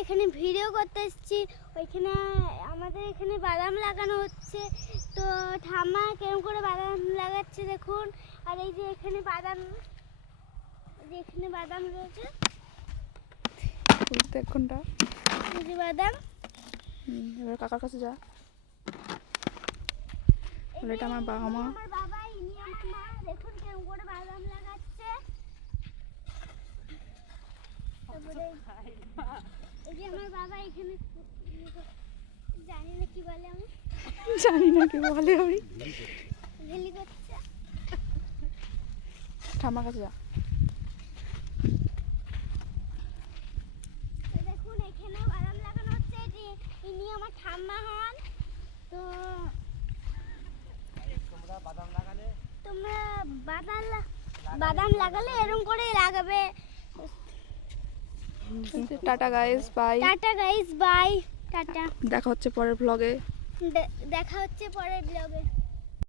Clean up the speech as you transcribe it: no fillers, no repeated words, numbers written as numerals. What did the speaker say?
এখানে ভিডিও করতে এসেছি। ওইখানে আমাদের এখানে বাদাম লাগানো হচ্ছে। তো ঠাম্মা কেমন করে বাদাম লাগাচ্ছে দেখুন। আর এই যে এখানে বাদাম, রয়েছে এক ঘন্টা। এই যে বাদাম। এবার কাকার কাছে যা। এটা আমার বাবা মা। আমার বাবা, ইনি আমার মা। দেখুন কেমন করে বাদাম লাগাচ্ছে। তারপরে এই যে আমার বাবা এখানে জানি না কি বলে, আমি ঝিলি করছে। ঠাম্মার কাছে যা। তো দেখুন এখানে বাদাম লাগানো হচ্ছে। ইনি আমার ঠাম্মা হন। তো তোমরা বাদাম লাগালে এরকম করে লাগাবে। Tata guys, bye. Tata guys, bye. Tata. দেখা হচ্ছে পরের ব্লগে। দেখা হচ্ছে পরের ব্লগে।